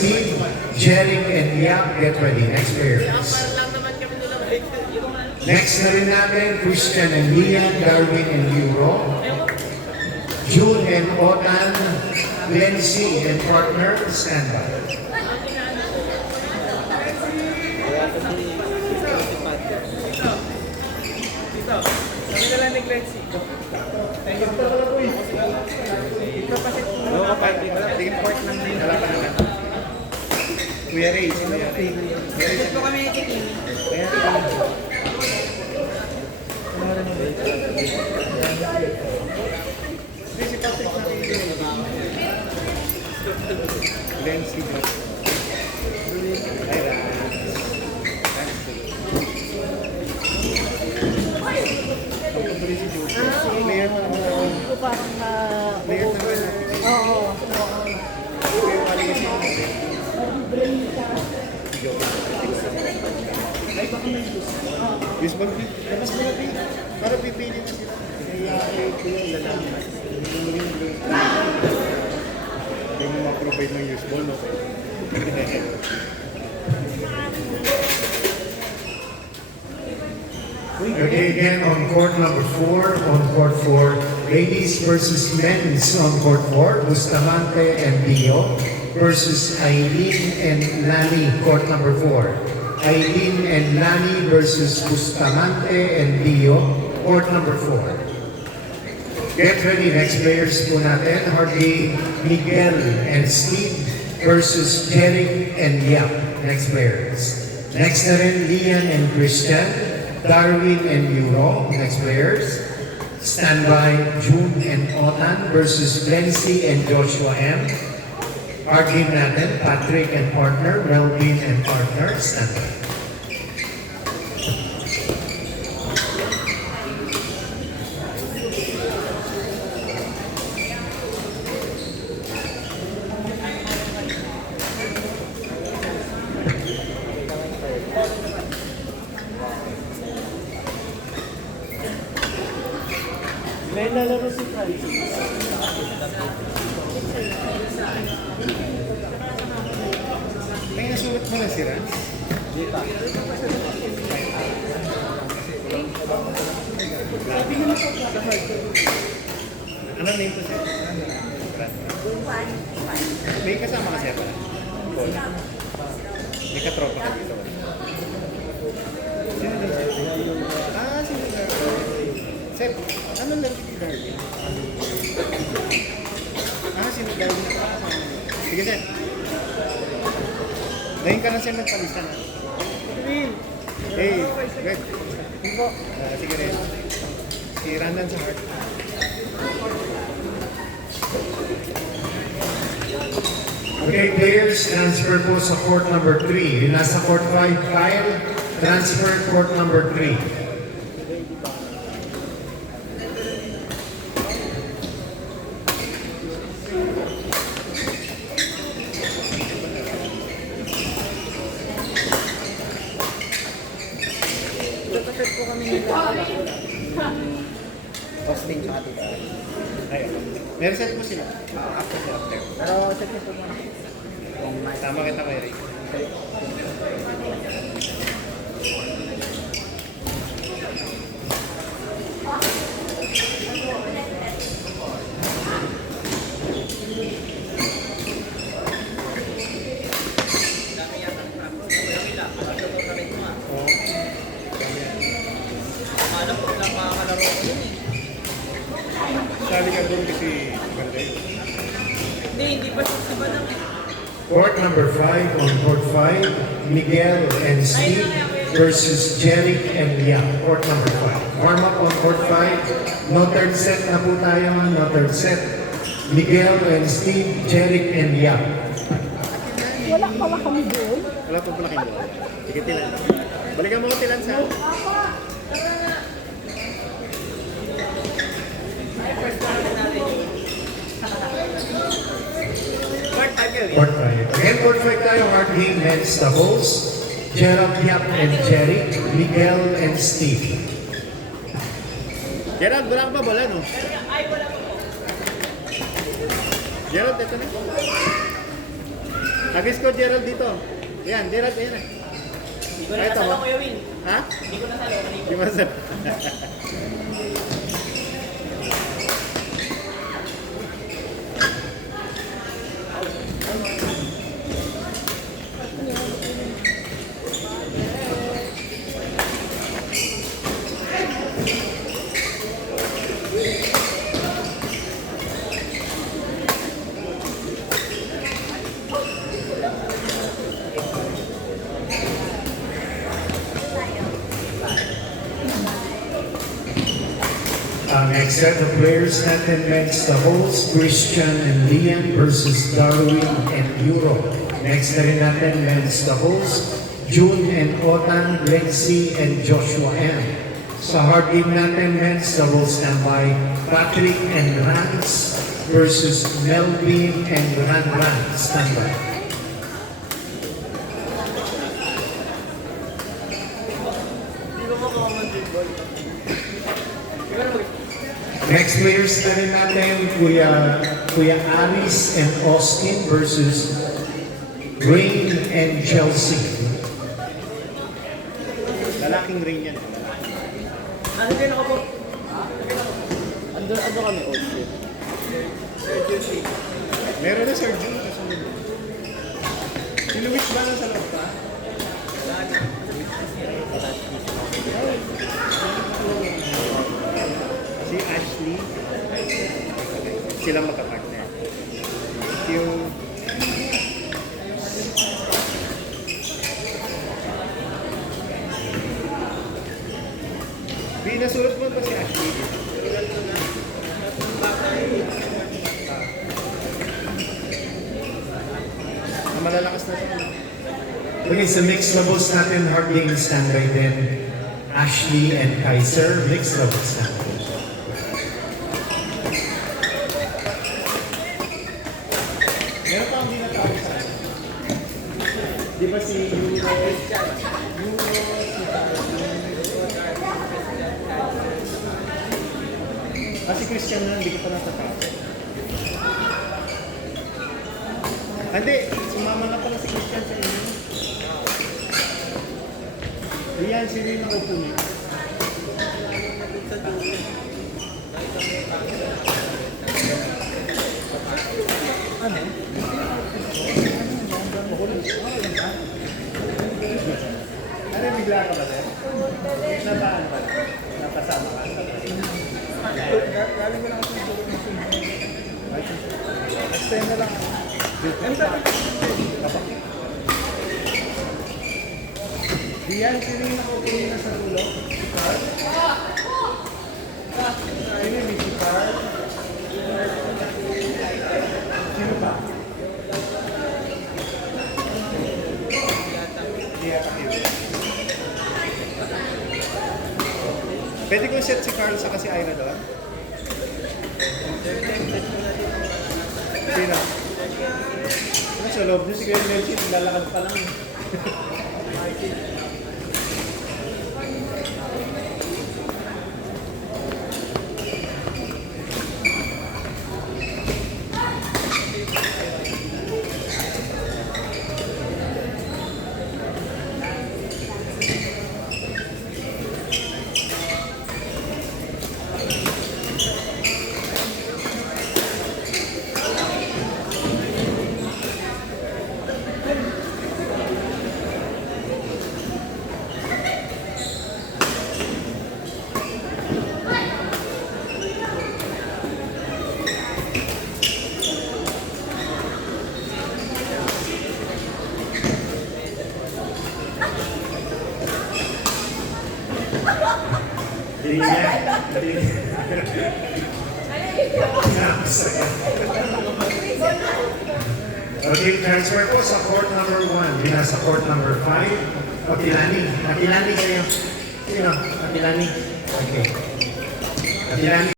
Steve, Jeric, and Yap. Get ready. Next players. Next na rin natin, Christian and Lian, Darwin and Euro, June and Otan, Glency and partner, standby. Kami na lang ni Glency. Thank you. Ito pa si Puno. Tingin port ng name. Kuya Ray. Ito kami ni Tiki. Si Patrick Glency. Yes, labas mo na rin. Para pipili na sila. Kaya ito yung lalaki. Hindi mo ma-provide ng use ball, no? Okay, again on court number 4. On court 4, ladies versus men's on court 4. Bustamante and Dio versus Aileen and Lani, court number 4. Aileen and Lani versus Bustamante and Dio, court number 4. Get ready, next players po natin. Hardy, Miguel and Steve versus Jeric and Yap. Next players. Next na rin, Lian and Christian, Darwin and Euro. Next players. Standby, June and Otan versus Glency and Joshua M. Our game natin, Patrick and partner, Melvin and partner, standby. May lalaro si Francis. May nasulat mo na si Ran? Ano name ko siya? May kasama ka siya pa? May katropa ka dito. Sino din siya? Sino Darwin? Sir, ano lang si Darwin? Sino Darwin na pa? Sige, sir. Ngayon ka na siya nagpalista na. Hey, good. Sige rin. Si Randan sa heart. Okay, players, transfer po sa court number 3. Yung nasa court 5, Kyle, transfer court number 3. Dapat po kami nila. Hosting sa atin. Ayun. Meron set mo sila. After sila. Pero set niyo po muna. Tama kita kay Ray. Sali ka doon kasi Monday. Hindi pa siya ba na? Court number 5, on court 5, Miguel and Steve versus Jeric and Yap. Court number 5. Warm up on court 5. No third set na po tayo. No third set. Miguel and Steve, Jeric and Yap. Wala pala kami doon. Wala po pala kayo doon. Sige, Tilan. Balikan mo ko, Tilan, sa... Court 5. Again, court 5 tayo. Hard game, men's doubles. Gerald, Yap, and Jeric. Miguel and Steve. Gerald, wala ka pa bola, no? Gerald, ito na. Agis ko, Gerald, dito. Yan, Gerald, ayan na. Hindi ko na Ito, nasalo, oh. Kuya Will. Ha? Hindi ko nasalo. Kanina. Di ba, sir? Next set of players natin men's doubles, Christian and Liam versus Darwin and Euro. Next na rin natin men's doubles, June and Otan, Lexi and Joshua M. Sa hard game natin men's doubles standby, Patrick and Rans versus Melvin and Ran standby. Hindi ko makaman din, boy. Ikaw na, boy. Next players na rin natin, Kuya Alice and Austin versus Rain and Chelsea. Lalaking ring yan. Ano kayo nakapo? Ando kami, oh shit. Meron na, Sir June. Kasunod. Si Luis ba nasa loob ka? Si Ashley. Sila magka-partner. Yung... Nasulat mo ba si Ashley? Malalakas na ito. Okay, sa mixed doubles natin, hard game standby din. Ashley and Kaiser, mixed doubles natin. Meron pa ang di natawag sa akin. Di ba si Euro? Si Christian na, hindi ko pa natatawag. Hindi, sumama na pala si Christian sa inyo. Ayan, sino yung nag-open eh? Ano? Ano, bigla ka ba, sir? Napaan ba? Napasama ka? Galing ko lang sa dulo ng sunod. Extend na lang. Diyan, sino yung naka-open na sa dulo? Si Carl? Sino yung si Carl? Sino pa? Pwede kong set si Carl sa kasi Ira doon? Sino? Ano sa loob niyo si Kuya Melchi, naglalakad pa lang. Okay, transfer po sa court number 1. Bina sa court number 5. Akilani. Akilani kayo. Sino? Akilani. Okay. Akilani.